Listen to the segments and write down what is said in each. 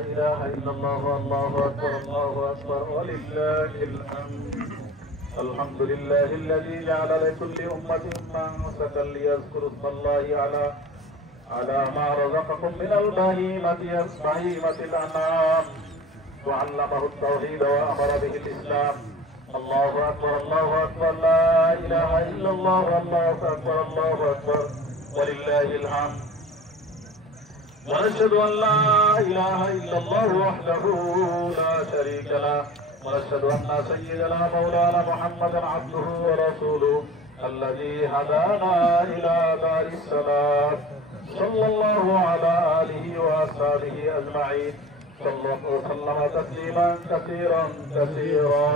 إله إلا الله والله أكبر الله أكبر ولله الحمد. الحمد لله الذي جعل لكل أمة منسكا ليذكروا اسم الله على ما رزقكم من البهيمة الأنعام وعلمه التوحيد وأمر به الإسلام. الله أكبر الله أكبر لا إله إلا الله والله أكبر الله أكبر ولله الحمد. ونشهد أن لا إله إلا الله وحده لا شريك له ونشهد أن سيدنا مولانا محمدا عبده ورسوله الذي هدانا إلى دار السلام. صلى الله على آله وأصحابه أجمعين وسلم تسليما كثيرا كثيرا.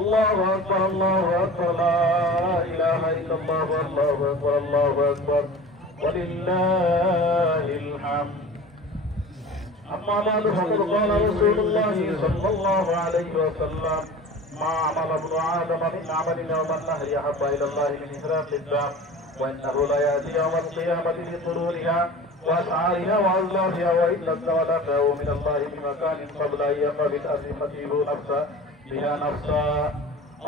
الله أكبر الله أكبر لا إله إلا الله والله أكبر الله أكبر ولله الحمد. أما بعد فقد قال رسول الله صلى الله عليه وسلم ما عمل ابن آدم من عمل يوم النهر أحب إلى الله من إحراق الدم وإنه ليأتي يوم القيامة بطرورها وأسعارها وأزلافها وإن الدم لقاه من الله بمكان قبل أن يقبل أزمته نفسا بها نفسا.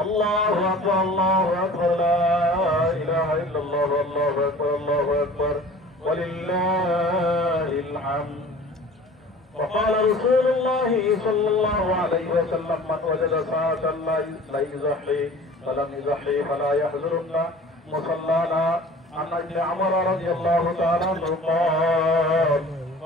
الله أكبر الله أكبر لا إله إلا الله والله أكبر الله أكبر ولله الحمد. وقال رسول الله صلى الله عليه وسلم من وجد ساعة لا يزحي فلم يزحي فلا يحزرن مصلانا. عن ابن عمر رضي الله تعالى عنه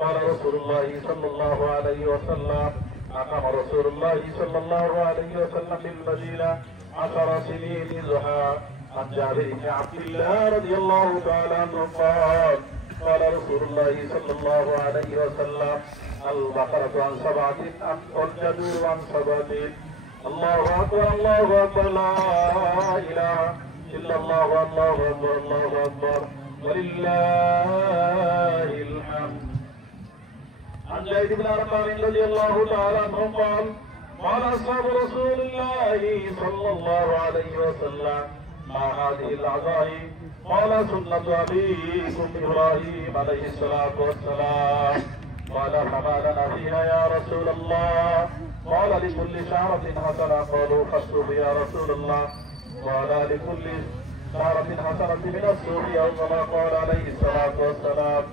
قال رسول الله صلى الله عليه وسلم أقام رسول الله صلى الله عليه وسلم بالمدينة 10 سنين زحى. عن جابر بن عبد الله رضي الله تعالى عنه قال رسول الله صلى الله عليه وسلم البقرة عن 7 والجدور عن 7. الله أكبر الله أكبر لا إله إلا الله والله أكبر الله أكبر ولله الحمد. عن زيد بن أرقم رضي الله تعالى عنه قال أصحاب رسول الله صلى الله عليه وسلم ما هذه العزائم؟ قال سنة أبيكم إبراهيم عليه الصلاة والسلام. قال فما لنا فيها يا رسول الله؟ قال لكل شعرة حسنة. قالوا فالصوف يا رسول الله. قال لكل شعرة حسنة من الصوف أو كما قال عليه الصلاة والسلام.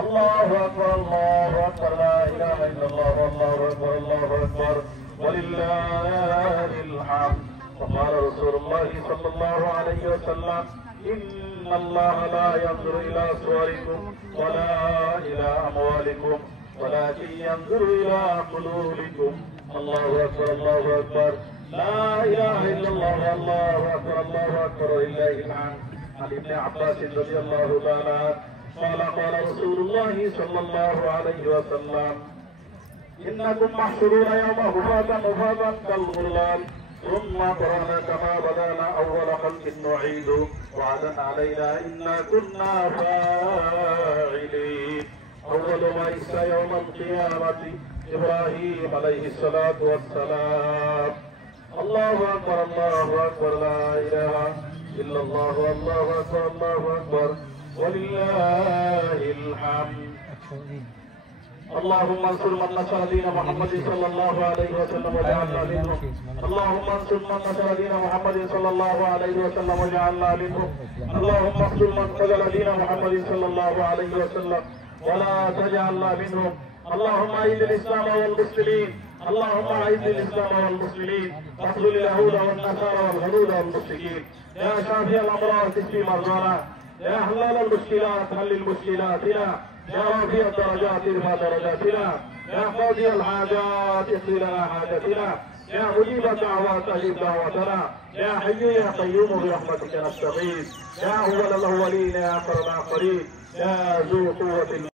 الله أكبر الله أكبر لا إله إلا الله والله أكبر الله أكبر ولله الحمد. وقال رسول الله صلى الله عليه وسلم إن الله لا ينظر إلى صوركم ولا إلى أموالكم ولكن ينظر إلى قلوبكم. الله أكبر الله أكبر لا إله إلا الله والله أكبر الله أكبر ولله الحمد. عن ابن عباس رضي الله تعالى قال رسول الله صلى الله عليه وسلم إنكم محشورون يوم هفاة كالغرلان ثم قرأنا كما بدانا أول خلق نعيد وعدا علينا إنا كنا فاعلين. أول ما يسى يوم القيامة إبراهيم عليه الصلاة والسلام. الله أكبر الله أكبر لا إله إلا الله والله أكبر الله أكبر ولله الحمد. اللهم انصر من نصر دين محمد صلى الله عليه وسلم وجعلنا منهم. اللهم انصر من نصر دين محمد صلى الله عليه وسلم وجعلنا منهم. اللهم اخذل من خذل دين محمد صلى الله عليه وسلم ولا تجعلنا منهم. اللهم اعز الاسلام والمسلمين. اللهم اعز الاسلام والمسلمين واخذل اليهود والنصارى والغلول والمشركين. يا شافي الامراض اشفي مرضانا. يا حلال المشكلات حل مشكلاتنا. يا رافع الدرجات ارفع درجاتنا. يا قاضي الحاجات اقضي لنا حاجتنا. يا مجيب الدعوات اجب دعوتنا. يا حي يا قيوم برحمتك نستغيث. يا اول الاولين يا اخر الاخرين يا ذو قوة